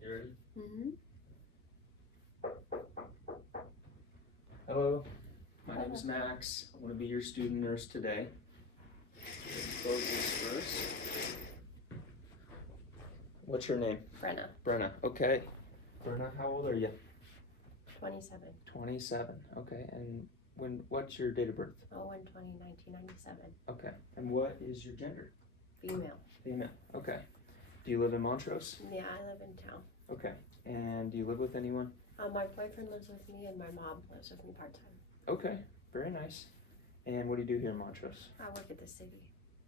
You ready? Mm-hmm. Hello, my name is Max. I'm going to be your student nurse today. Close this first. What's your name? Brenna. Brenna. Okay. Brenna, how old are you? 27. 27. Okay. And what's your date of birth? 01/20/1997. Okay. And what is your gender? Female. Female. Okay. Do you live in Montrose? Yeah, I live in town. Okay. And do you live with anyone? My boyfriend lives with me and my mom lives with me part-time. Okay. Very nice. And what do you do here in Montrose? I work at the city.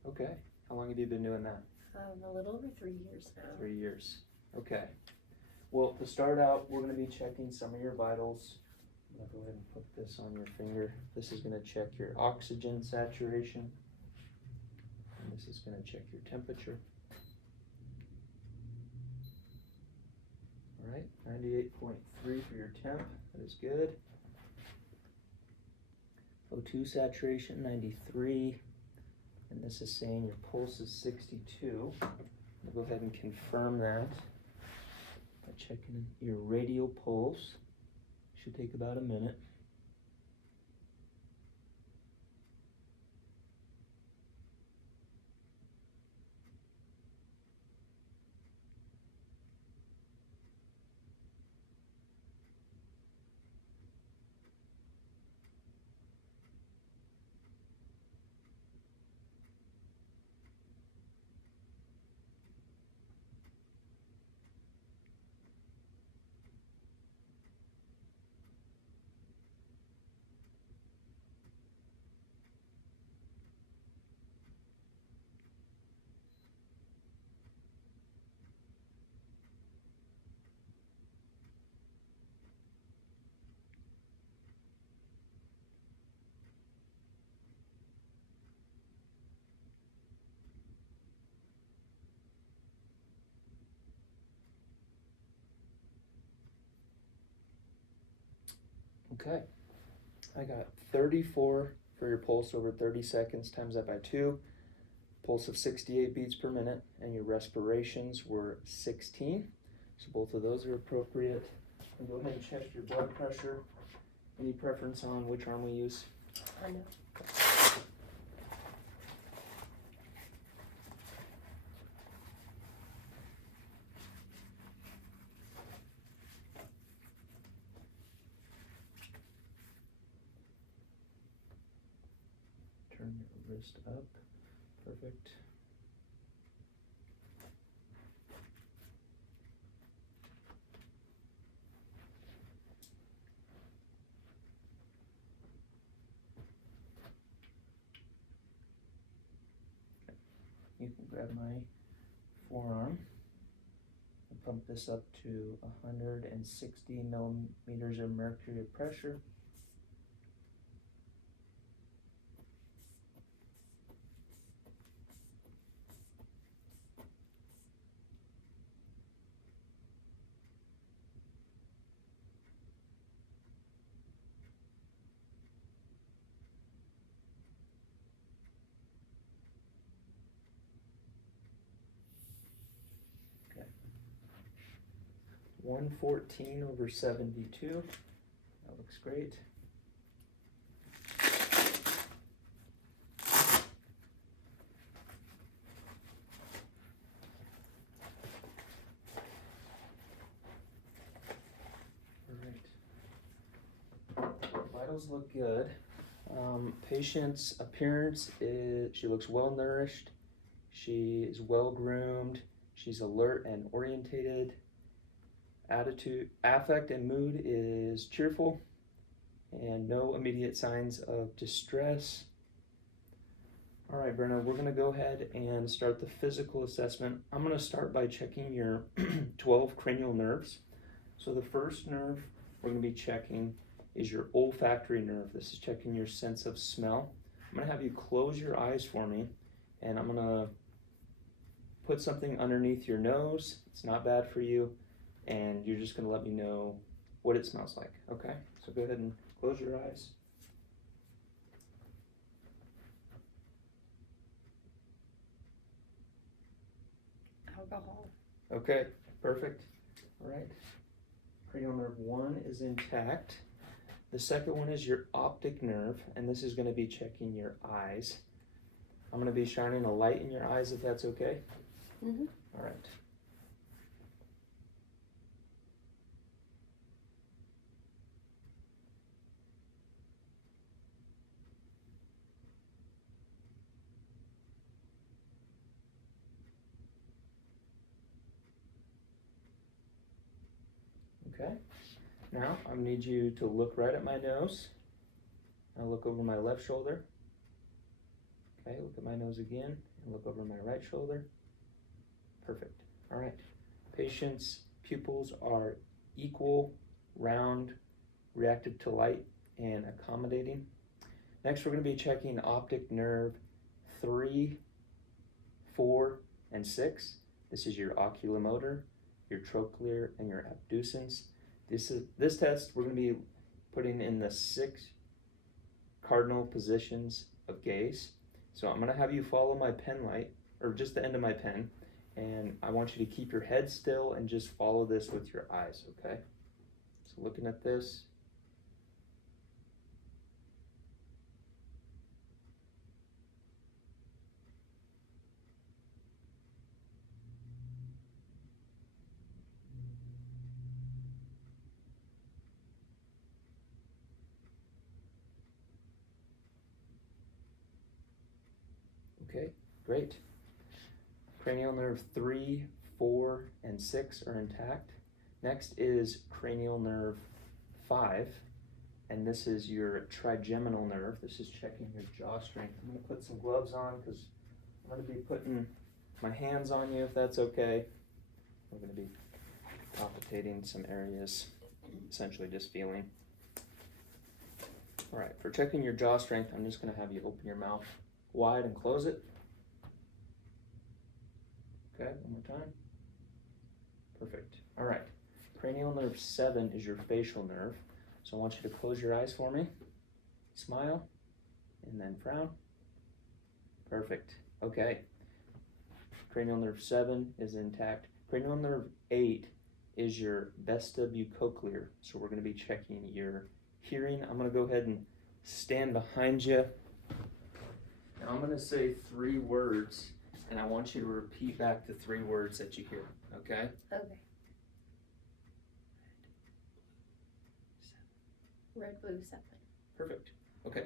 Okay. How long have you been doing that? A little over 3 years now. 3 years. Okay. Well, to start out, we're going to be checking some of your vitals. I'm going to go ahead and put this on your finger. This is going to check your oxygen saturation. And this is going to check your temperature. All right, 98.3 for your temp. That is good. O2 saturation, 93. And this is saying your pulse is 62. I'll go ahead and confirm that by checking your radial pulse. Should take about a minute. Okay, I got 34 for your pulse over 30 seconds, times that by 2. Pulse of 68 beats per minute, and your respirations were 16. So both of those are appropriate. And go ahead and check your blood pressure. Any preference on which arm we use? I know. Turn your wrist up. Perfect. You can grab my forearm and pump this up to 160 millimeters of mercury of pressure. Okay. 114 over 72. That looks great. Vitals look good. Patient's appearance is, she looks well nourished. She is well groomed. She's alert and orientated. Attitude, affect, and mood is cheerful, and no immediate signs of distress. All right, Brenna, we're gonna go ahead and start the physical assessment. I'm gonna start by checking your 12 cranial nerves. So the first nerve we're gonna be checking is your olfactory nerve. This is checking your sense of smell. I'm gonna have you close your eyes for me, and I'm gonna put something underneath your nose. It's not bad for you, and you're just gonna let me know what it smells like, okay? So go ahead and close your eyes. Alcohol. Okay, perfect. All right. Cranial nerve 1 is intact. The second one is your optic nerve, and this is going to be checking your eyes. I'm going to be shining a light in your eyes if that's okay. Mm-hmm. All right. Okay. Now I need you to look right at my nose. Now look over my left shoulder. Okay, look at my nose again, and look over my right shoulder. Perfect. All right. Patient's pupils are equal, round, reactive to light, and accommodating. Next, we're going to be checking optic nerve 3, 4, and 6. This is your oculomotor, your trochlear, and your abducens. This test we're going to be putting in the 6 cardinal positions of gaze. So I'm going to have you follow my pen light, or just the end of my pen, and I want you to keep your head still and just follow this with your eyes, okay? So looking at this. Okay, great. Cranial nerve 3, 4, and 6 are intact. Next is cranial nerve 5, and this is your trigeminal nerve. This is checking your jaw strength. I'm going to put some gloves on because I'm going to be putting my hands on you if that's okay. We're going to be palpitating some areas, essentially just feeling. All right, for checking your jaw strength, I'm just going to have you open your mouth wide and close it. Okay, one more time. Perfect. All right. Cranial nerve 7 is your facial nerve. So I want you to close your eyes for me. Smile, and then frown. Perfect. Okay. Cranial nerve 7 is intact. Cranial nerve 8 is your vestibulocochlear. So we're going to be checking your hearing. I'm going to go ahead and stand behind you. Now I'm going to say 3 words, and I want you to repeat back the 3 words that you hear, okay? Okay. Red, blue, 7. Perfect. Okay.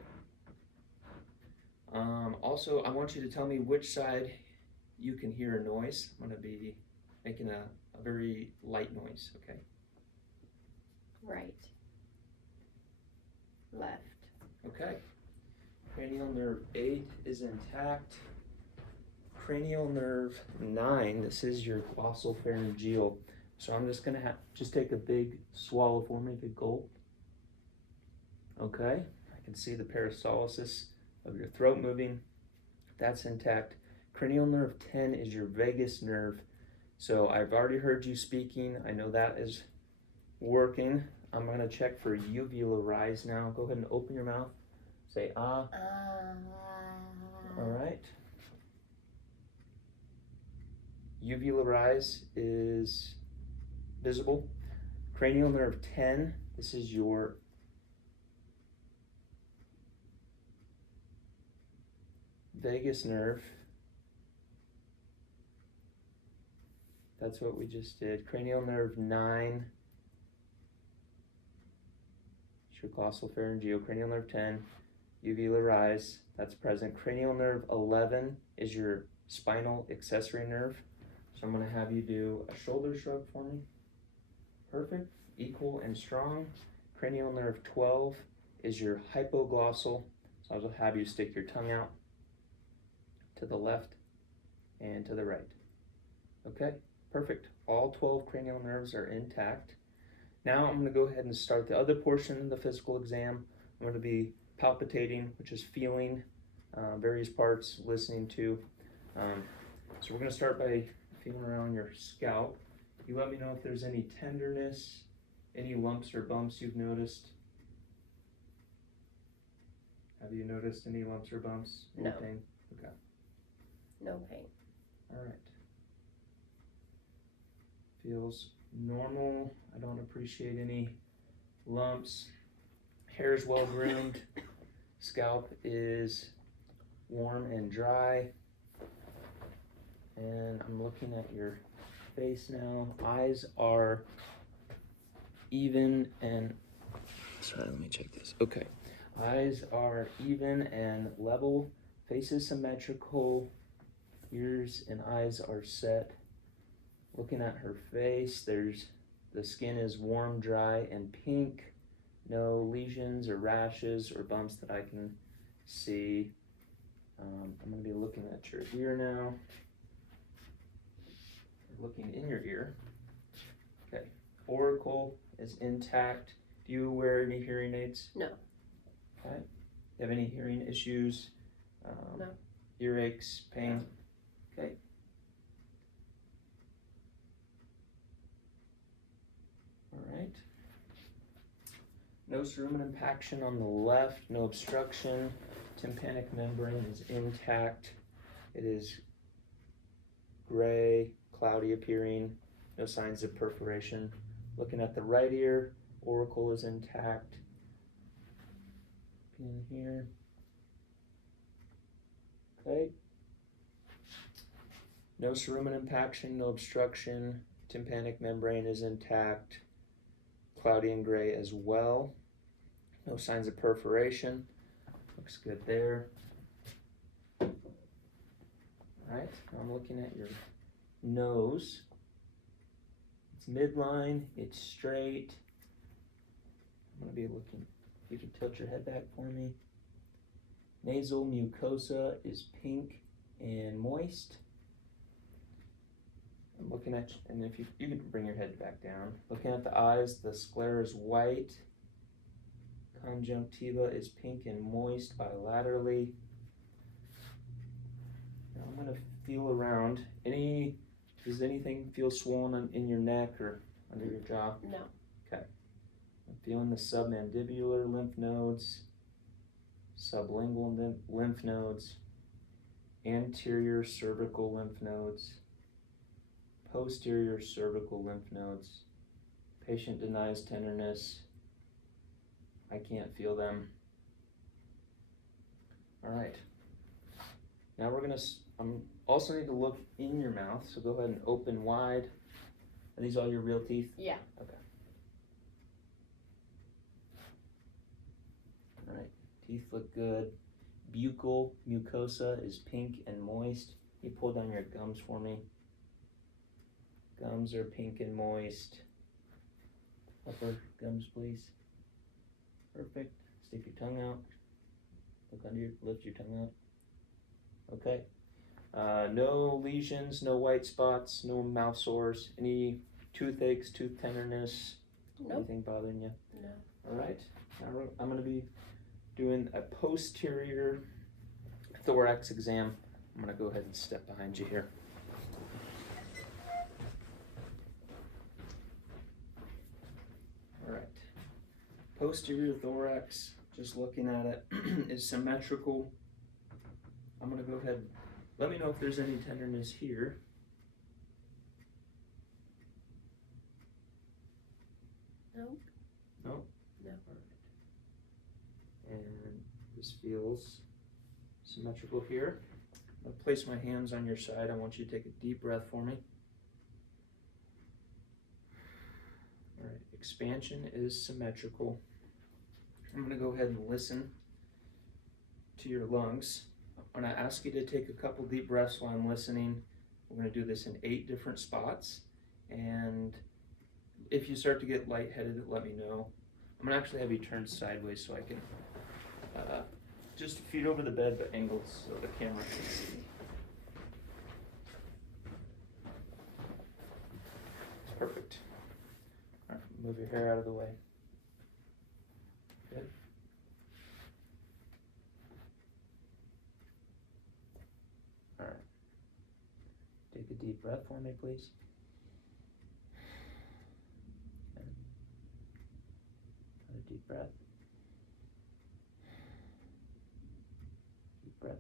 Also, I want you to tell me which side you can hear a noise. I'm going to be making a very light noise, okay? Right. Left. Okay. Cranial nerve 8 is intact. Cranial nerve 9, this is your glossopharyngeal. So I'm just going to just take a big swallow for me, a big gulp. Okay, I can see the peristalsis of your throat moving. That's intact. Cranial nerve 10 is your vagus nerve. So I've already heard you speaking. I know that is working. I'm going to check for uvular rise now. Go ahead and open your mouth. Say ah. All right. Uvular rise is visible. Cranial nerve 10, this is your vagus nerve. That's what we just did. Cranial nerve 9, it's your glossopharyngeal. Cranial nerve 10, uvular rise, that's present. Cranial nerve 11 is your spinal accessory nerve. So I'm going to have you do a shoulder shrug for me. Perfect, equal and strong. Cranial nerve 12 is your hypoglossal. So I'll have you stick your tongue out to the left and to the right. Okay, perfect. All 12 cranial nerves are intact. Now I'm going to go ahead and start the other portion of the physical exam. I'm going to be palpitating, which is feeling various parts, listening to. So we're going to start by feeling around your scalp. You let me know if there's any tenderness, any lumps or bumps you've noticed. Have you noticed any lumps or bumps? No. Anything? Okay. No pain. All right. Feels normal. I don't appreciate any lumps. Hair is well groomed. Scalp is warm and dry. And I'm looking at your face now. Eyes are even and, sorry, let me check this. Okay. Eyes are even and level. Face is symmetrical. Ears and eyes are set. Looking at her face, the skin is warm, dry, and pink. No lesions or rashes or bumps that I can see. I'm going to be looking at your ear now. Looking in your ear. Okay. Auricle is intact. Do you wear any hearing aids? No. Okay. You have any hearing issues? No. Earaches, pain? No. Okay. All right. No cerumen impaction on the left, no obstruction. Tympanic membrane is intact. It is gray, cloudy appearing, no signs of perforation. Looking at the right ear, auricle is intact. In here. Okay. No cerumen impaction, no obstruction. Tympanic membrane is intact. Cloudy and gray as well. No signs of perforation. Looks good there. Alright, now I'm looking at your nose. It's midline, it's straight. I'm going to be looking, you can tilt your head back for me. Nasal mucosa is pink and moist. I'm looking at, and if you can bring your head back down. Looking at the eyes, the sclera is white. Conjunctiva is pink and moist bilaterally. Now I'm going to feel around. Does anything feel swollen in your neck or under your jaw? No. Okay. I'm feeling the submandibular lymph nodes, sublingual lymph nodes, anterior cervical lymph nodes, posterior cervical lymph nodes. Patient denies tenderness. I can't feel them. All right. Now we're gonna, also need to look in your mouth, so go ahead and open wide. Are these all your real teeth? Yeah. Okay. All right, teeth look good. Buccal mucosa is pink and moist. You pull down your gums for me. Gums are pink and moist. Upper gums, please. Perfect. Stick your tongue out. Look under lift your tongue out. Okay. No lesions, no white spots, no mouth sores, any toothaches, tooth tenderness, Nope. anything bothering you? No. All right. Now I'm going to be doing a posterior thorax exam. I'm going to go ahead and step behind you here. All right. Posterior thorax, just looking at it, is symmetrical. I'm going to go ahead. Let me know if there's any tenderness here. Nope. No? No. All right. And this feels symmetrical here. I'm going to place my hands on your side. I want you to take a deep breath for me. All right. Expansion is symmetrical. I'm going to go ahead and listen to your lungs. I'm going to ask you to take a couple deep breaths while I'm listening. We're going to do this in 8 different spots. And if you start to get lightheaded, let me know. I'm going to actually have you turn sideways so I can just feet over the bed but angles so the camera can see. Perfect. All right, move your hair out of the way. Good. All right. Take a deep breath for me, please. Okay. Another deep breath. Deep breath.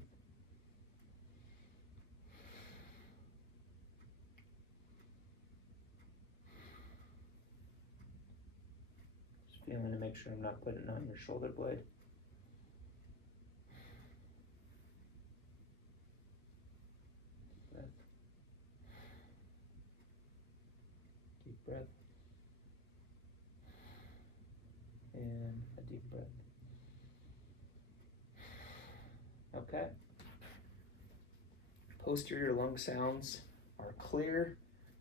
feeling to make sure I'm not putting it on your shoulder blade. Breath. Deep breath. And a deep breath. Okay. Posterior lung sounds are clear.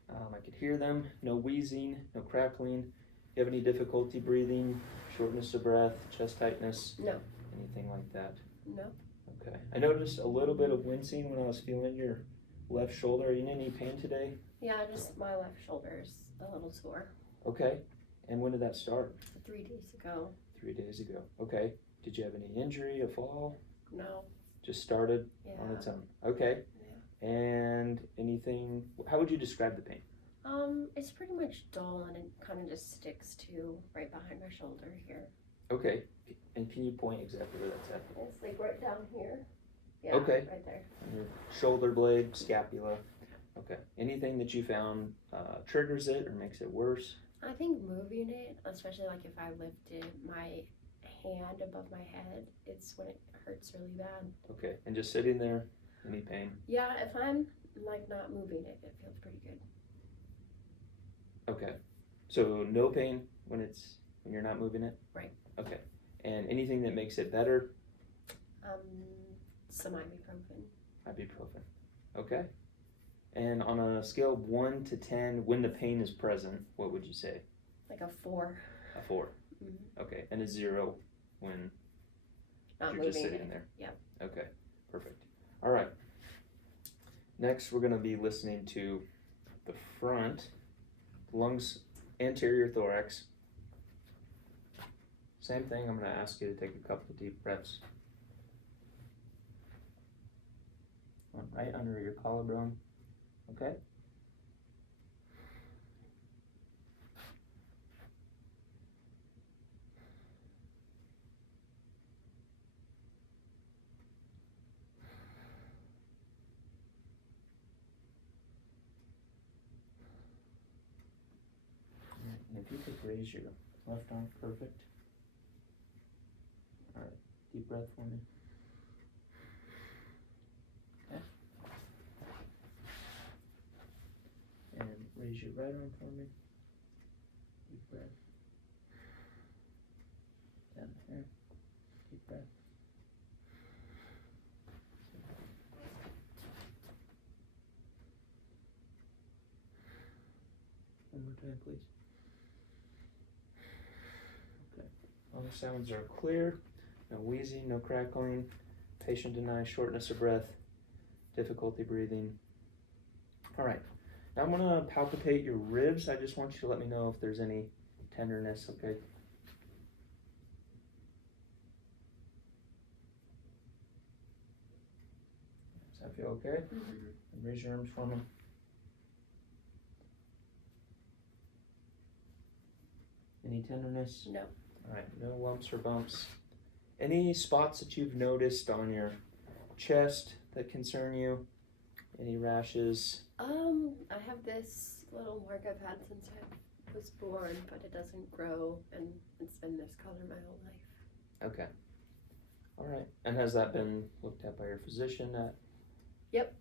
I could hear them. No wheezing, no crackling. You have any difficulty breathing, shortness of breath, chest tightness? No. Anything like that? No. Okay. I noticed a little bit of wincing when I was feeling your left shoulder. Are you in any pain today? Yeah, just my left shoulder is a little sore. Okay. And when did that start? 3 days ago. 3 days ago. Okay. Did you have any injury, a fall? No. Just started on its own. Okay. Yeah. And anything, how would you describe the pain? It's pretty much dull and it kind of just sticks to right behind my shoulder here. Okay. And can you point exactly where that's at? It's like right down here. Yeah, Okay. right there. On your shoulder blade, scapula. Okay. Anything that you found triggers it or makes it worse? I think moving it, especially like if I lifted my hand above my head, it's when it hurts really bad. Okay. And just sitting there, any pain? Yeah, if I'm like not moving it, it feels pretty good. Okay. So no pain when you're not moving it? Right. Okay. And anything that makes it better? Some ibuprofen. Ibuprofen. Okay. And on a scale of 1 to 10, when the pain is present, what would you say? Like a 4. A 4. Mm-hmm. Okay. And a 0 when Not you're just moving sitting it. there? Yep. Okay. Perfect. All right. Next, we're going to be listening to the front, lungs, anterior thorax. Same thing, I'm going to ask you to take a couple of deep breaths. Right under your collarbone. Okay? And if you could raise your left arm, perfect. All right, deep breath for me. Okay. And raise your right arm for me. Deep breath. Down here. Deep breath. One more time, please. Okay. Lung sounds are clear. No wheezing, no crackling. Patient denies shortness of breath, difficulty breathing. All right. Now I'm going to palpitate your ribs. I just want you to let me know if there's any tenderness, okay? Does that feel okay? Mm-hmm. Raise your arms for me. Any tenderness? No. All right, no lumps or bumps. Any spots that you've noticed on your chest that concern you? Any rashes? I have this little mark I've had since I was born, but it doesn't grow, and it's been this color my whole life. Okay. All right. And has that been looked at by your physician at? Yep.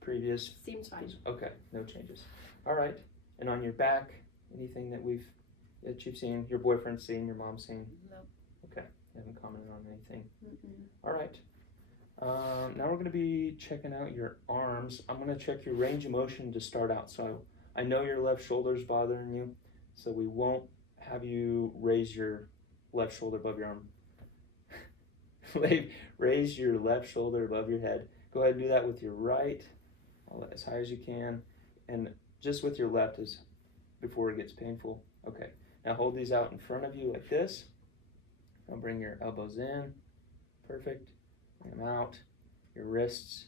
Previous? Seems fine. Okay, no changes. All right. And on your back, anything that you've seen, your boyfriend's seen, your mom's seen? No. Okay. You haven't commented on anything. Mm-mm. All right. Now we're going to be checking out your arms. I'm going to check your range of motion to start out. So I know your left shoulder's bothering you, so we won't have you raise your left shoulder above your arm. Raise your left shoulder above your head. Go ahead and do that with your right, as high as you can, and just with your left as before it gets painful. Okay. Now hold these out in front of you like this. Now bring your elbows in. Perfect. Bring them out. Your wrists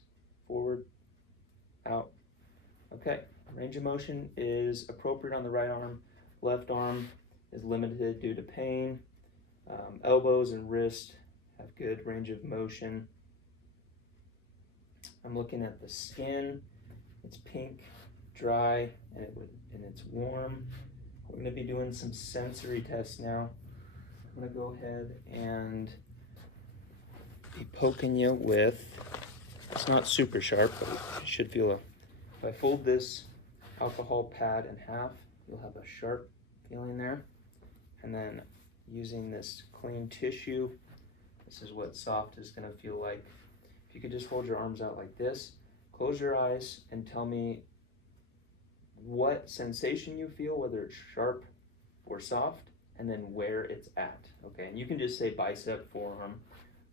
forward, out. Okay. Range of motion is appropriate on the right arm. Left arm is limited due to pain. Elbows and wrist have good range of motion. I'm looking at the skin. It's pink, dry, and it's warm. We're going to be doing some sensory tests now. I'm gonna go ahead and be poking you with, it's not super sharp, but you should feel if I fold this alcohol pad in half, you'll have a sharp feeling there. And then using this clean tissue, this is what soft is gonna feel like. If you could just hold your arms out like this, close your eyes and tell me what sensation you feel, whether it's sharp or soft, and then where it's at, okay? And you can just say bicep, forearm,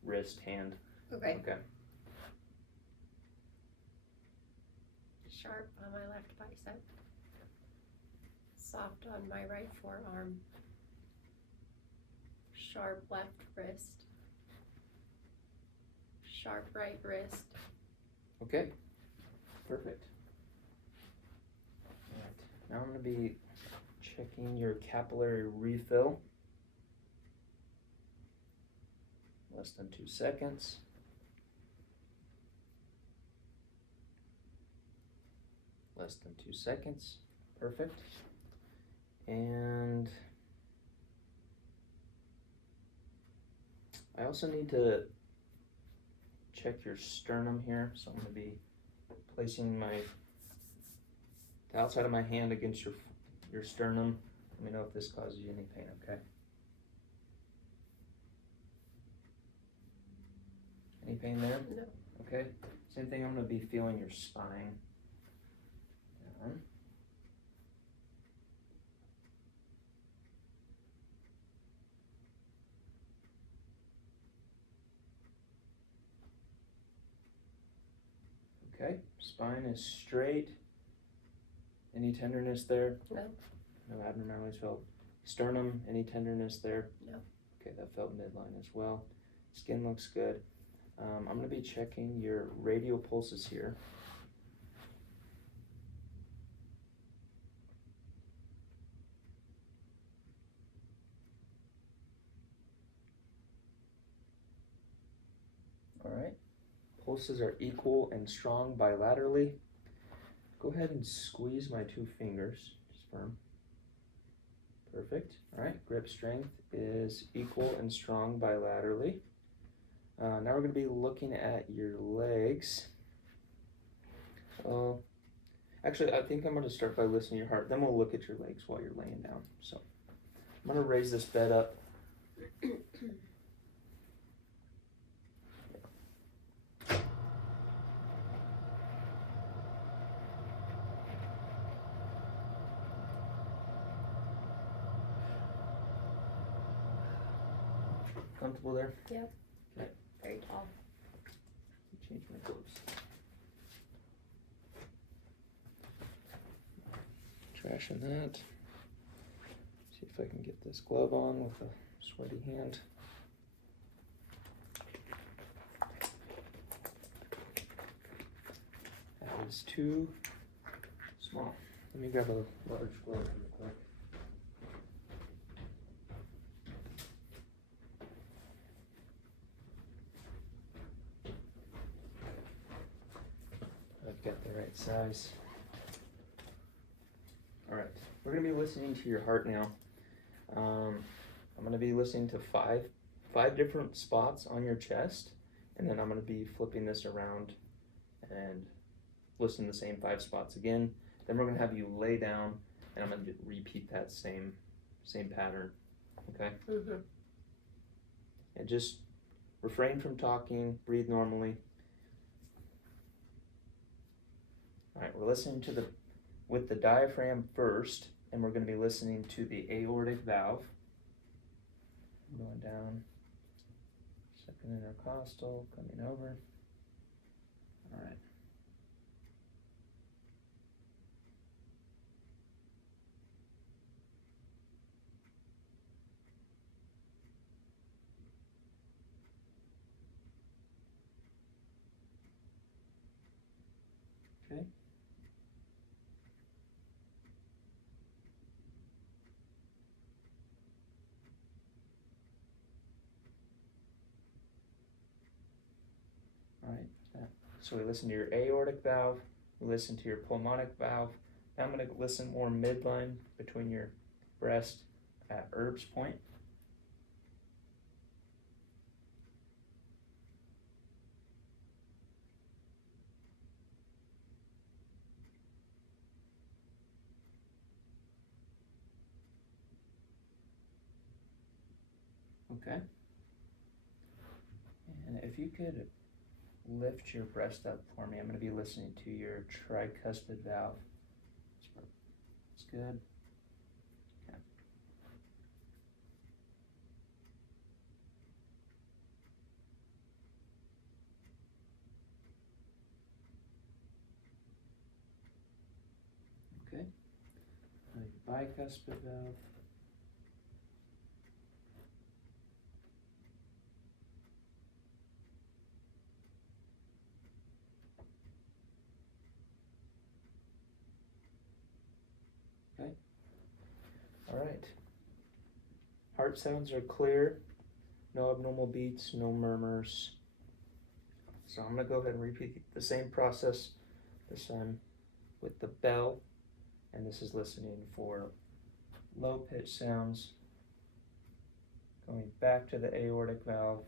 wrist, hand. Okay. Okay. Sharp on my left bicep. Soft on my right forearm. Sharp left wrist. Sharp right wrist. Okay, perfect. All right, now I'm gonna be checking your capillary refill. Less than 2 seconds. Less than 2 seconds, perfect. And I also need to check your sternum here, so I'm gonna be placing the outside of my hand against your sternum. Let me know if this causes you any pain, okay? Any pain there? No. Okay. Same thing, I'm gonna be feeling your spine. Down. Okay, spine is straight. Any tenderness there? No. No abnormalities felt. Sternum, any tenderness there? No. Okay, that felt midline as well. Skin looks good. I'm going to be checking your radial pulses here. All right. Pulses are equal and strong bilaterally. Go ahead and squeeze my 2 fingers, just firm. Perfect. All right, grip strength is equal and strong bilaterally. Now we're going to be looking at your legs. Actually, I think I'm going to start by listening to your heart. Then we'll look at your legs while you're laying down. So I'm going to raise this bed up. Comfortable there? Yep. Okay. Very tall. Change my clothes. Trashing that. See if I can get this glove on with a sweaty hand. That is too small. Let me grab a large glove real quick. I've got the right size. All right, we're gonna be listening to your heart now. I'm gonna be listening to five different spots on your chest, and then I'm gonna be flipping this around and listen to the same 5 spots again. Then we're gonna have you lay down, and I'm gonna repeat that same pattern. Okay. Mm-hmm. And just refrain from talking. Breathe normally. All right, we're listening to with the diaphragm first, and we're going to be listening to the aortic valve. Going down, second intercostal, coming over. All right. Okay. All right. So we listen to your aortic valve, we listen to your pulmonic valve. Now I'm going to listen more midline between your breast at Erb's point. Okay. And if you could lift your breast up for me, I'm going to be listening to your tricuspid valve. It's good. Okay. Okay. Now your bicuspid valve. Okay. All right. Heart sounds are clear. No abnormal beats, no murmurs. So I'm going to go ahead and repeat the same process this time with the bell. And this is listening for low pitch sounds. Going back to the aortic valve.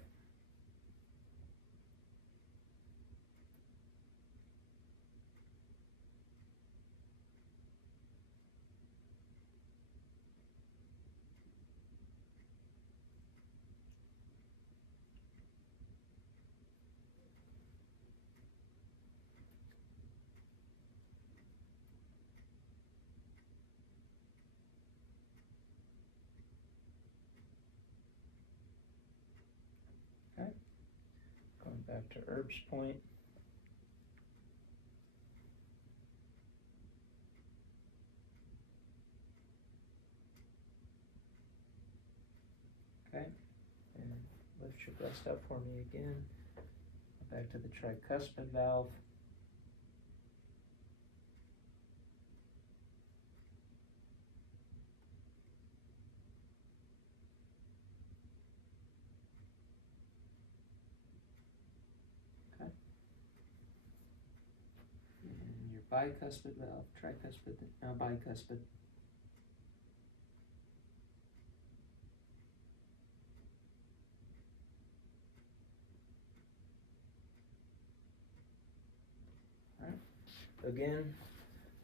Okay. Going back to Erb's point. Okay. And lift your breast up for me again. Back to the tricuspid valve. Okay. And your bicuspid valve, tricuspid, now bicuspid. Again,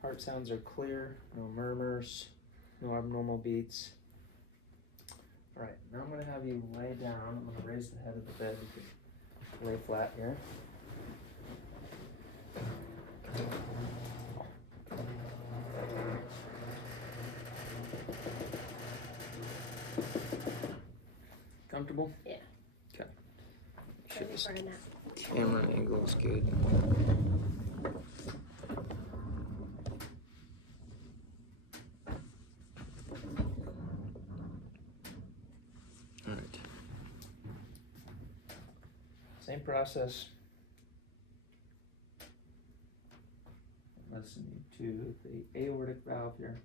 heart sounds are clear, no murmurs, no abnormal beats. All right, now I'm going to have you lay down. I'm going to raise the head of the bed. You can lay flat here. Comfortable? Yeah. Okay. Ready for a nap. Camera angle is good. All right. Same process. Listening to the aortic valve here.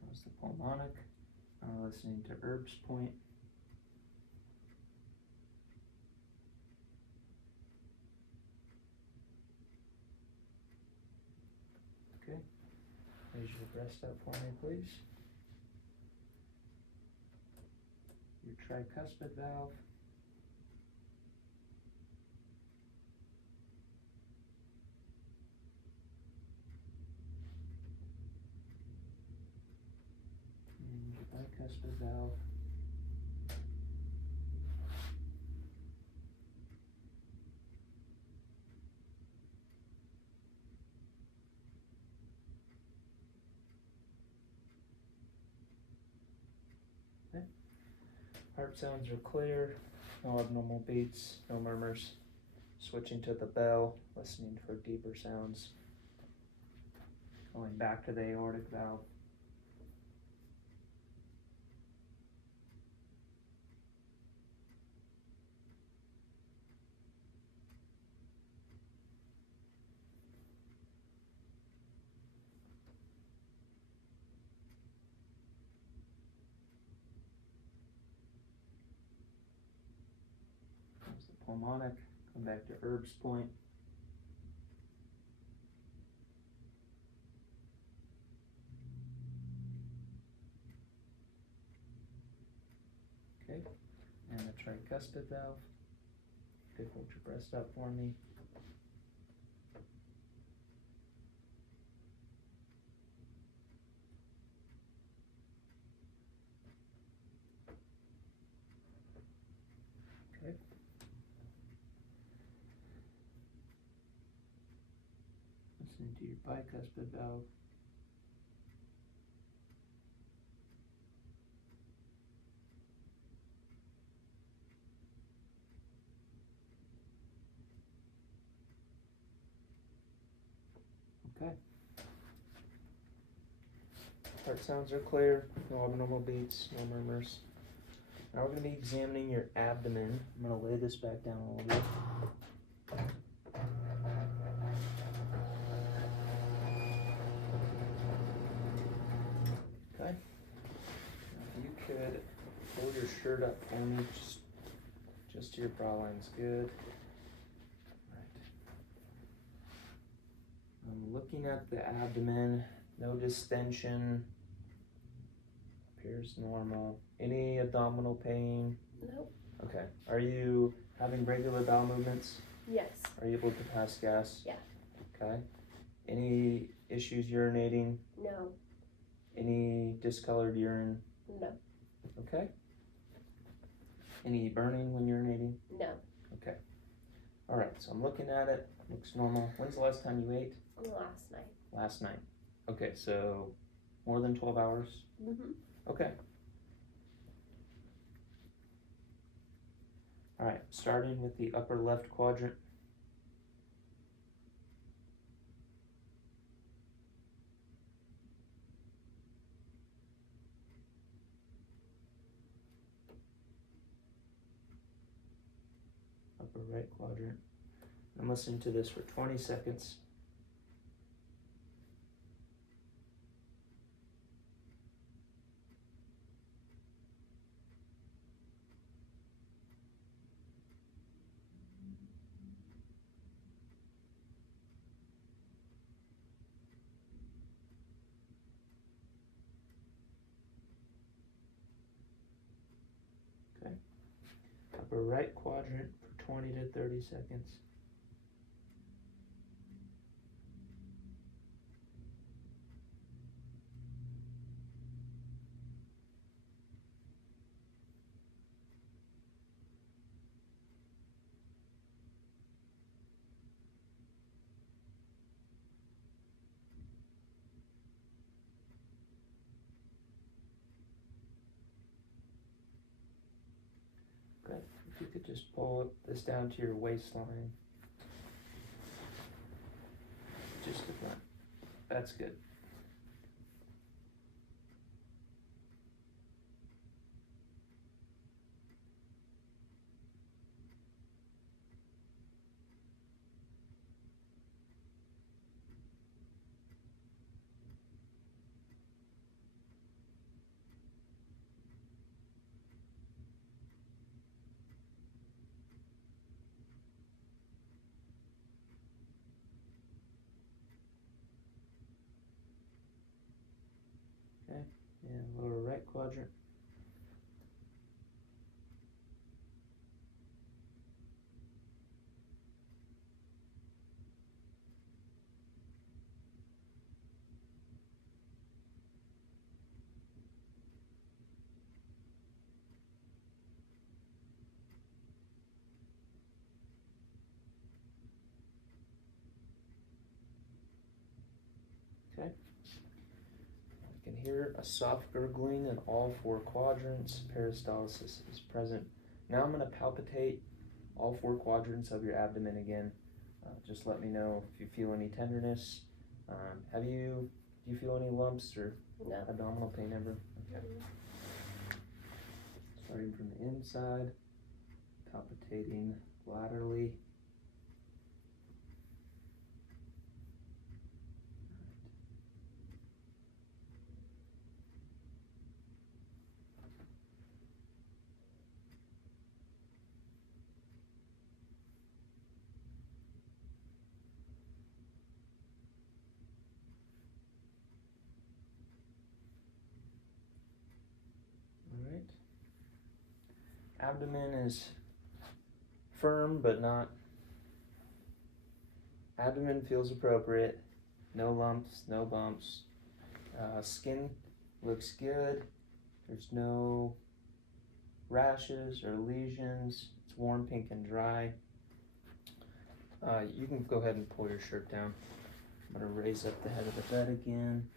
That was the pulmonic. Now listening to Erb's point. Okay. Raise your breast up for me, please. Your tricuspid valve. And your bicuspid valve. Okay. Heart sounds are clear, no abnormal beats, no murmurs. Switching to the bell, listening for deeper sounds. Going back to the aortic valve. There's the pulmonic. Come back to Erb's point. tricuspid valve. Good, hold your breast up for me. Okay. Listen to your bicuspid valve. Okay. Heart sounds are clear, no abnormal beats, no murmurs. Now we're going to be examining your abdomen. I'm going to lay this back down a little bit. Okay. Now if you could pull your shirt up for me, just to your brow line's good. Right. I'm looking at the abdomen, no distension, appears normal. Any abdominal pain? Nope. Okay. Are you having regular bowel movements? Yes. Are you able to pass gas? Yeah. Okay. Any issues urinating? No. Any discolored urine? No. Okay. Any burning when urinating? No. Okay. All right, so I'm looking at it. Looks normal. When's the last time you ate? Last night. Last night. Okay, so more than 12 hours? Mm-hmm. Okay. All right, starting with the upper left quadrant. Upper right quadrant. I'm listening to this for 20 seconds. Okay. Upper right quadrant for 20 to 30 seconds. Okay, if you could just pull this down to your waistline. Just the front. That's good. Okay, and lower right quadrant. Okay. You can hear a soft gurgling in all four quadrants. Peristalsis is present. Now I'm going to palpitate all four quadrants of your abdomen again. Just let me know if you feel any tenderness. Do you feel any lumps or No. abdominal pain ever? Okay. Starting from the inside, palpitating laterally. Abdomen is firm, but not. Abdomen feels appropriate. No lumps, no bumps. Skin looks good. There's no rashes or lesions. It's warm, pink, and dry. You can go ahead and pull your shirt down. I'm gonna raise up the head of the bed again.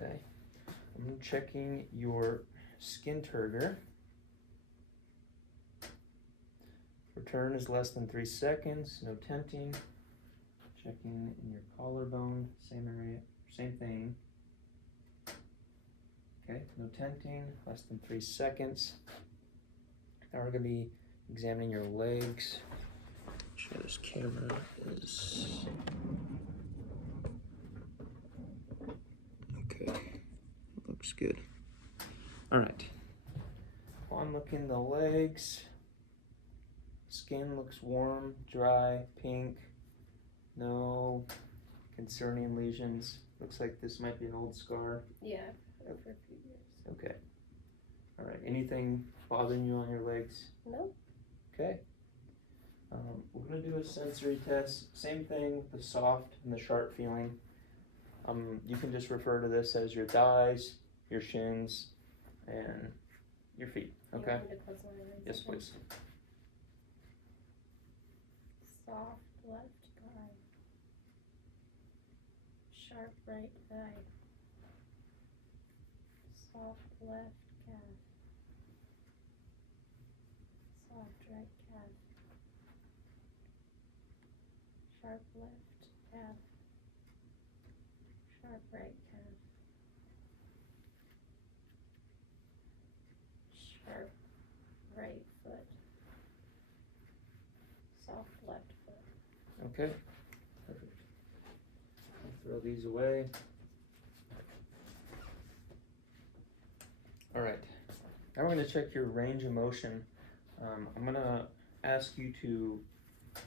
Okay, I'm checking your skin turgor. Return is less than 3 seconds, no tenting. Checking in your collarbone, same area, same thing. Okay, no tenting, less than 3 seconds. Now we're gonna be examining your legs. Make sure this camera is okay. Looks good. All right. On looking the legs, skin looks warm, dry, pink. No concerning lesions. Looks like this might be an old scar. Yeah, for a few years. Okay. All right. Anything bothering you on your legs? No. Okay. We're gonna do a sensory test. Same thing with the soft and the sharp feeling. You can just refer to this as your thighs, your shins, and your feet. Okay. You want me to close my eyes Yes, again? please. Soft left thigh. Sharp right thigh. Soft left calf. Soft right calf. Sharp left calf. Sharp right calf. Sharp right foot. Soft left foot. Okay. Perfect. I'll throw these away. All right. Now we're going to check your range of motion. I'm going to ask you to,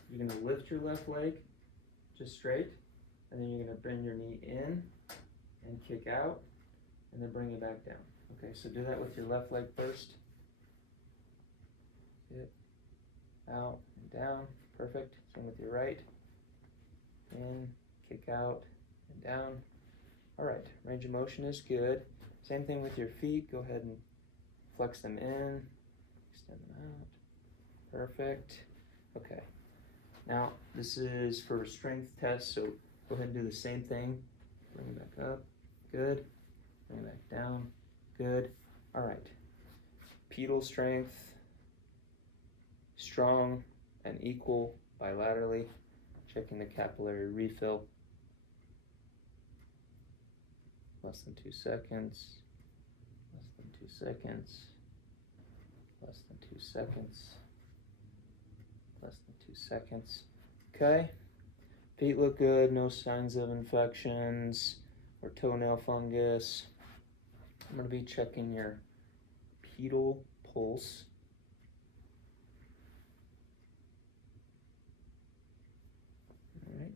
you're going to lift your left leg just straight, and then you're going to bend your knee in and kick out, and then bring it back down. Okay, so do that with your left leg first. Sit, out, and down. Perfect. Same with your right. In, kick out, and down. All right, range of motion is good. Same thing with your feet. Go ahead and flex them in, extend them out. Perfect. Okay. Now, this is for a strength test, so go ahead and do the same thing. Bring it back up. Good. Bring it back down. Good. All right. Pedal strength, strong and equal bilaterally. Checking the capillary refill. Less than 2 seconds. Less than 2 seconds. Less than 2 seconds. Less than 2 seconds. Okay. Feet look good. No signs of infections or toenail fungus. I'm going to be checking your pedal pulse. All right.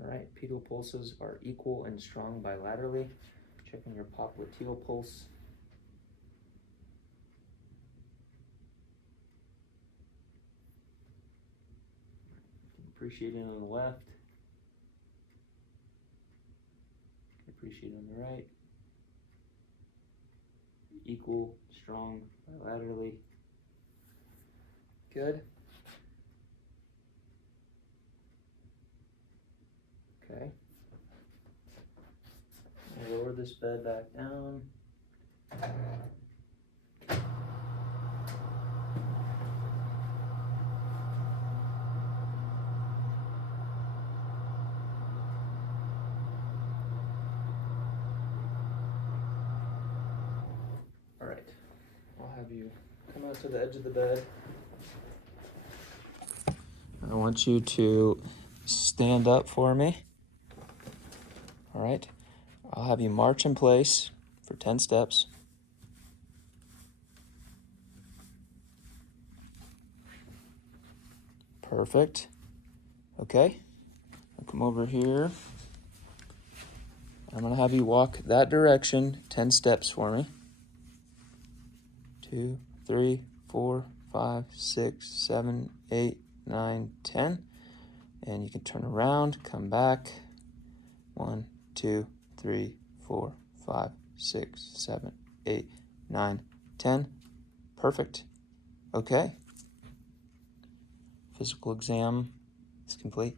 All right, pedal pulses are equal and strong bilaterally. Checking your popliteal pulse. Appreciate it on the left. Appreciate it on the right. Equal, strong, bilaterally. Good. Okay. I'll lower this bed back down. All right. I'll have you come out to the edge of the bed. I want you to stand up for me. All right. I'll have you march in place. for 10 steps. Perfect. Okay, I'll come over here. I'm gonna have you walk that direction 10 steps for me. 2, 3, 4, 5, 6, 7, 8, 9, 10. And you can turn around, come back. 1, 2, 3, 4, 5, 6, 7, 8, 9, 10. Perfect. Okay. Physical exam is complete.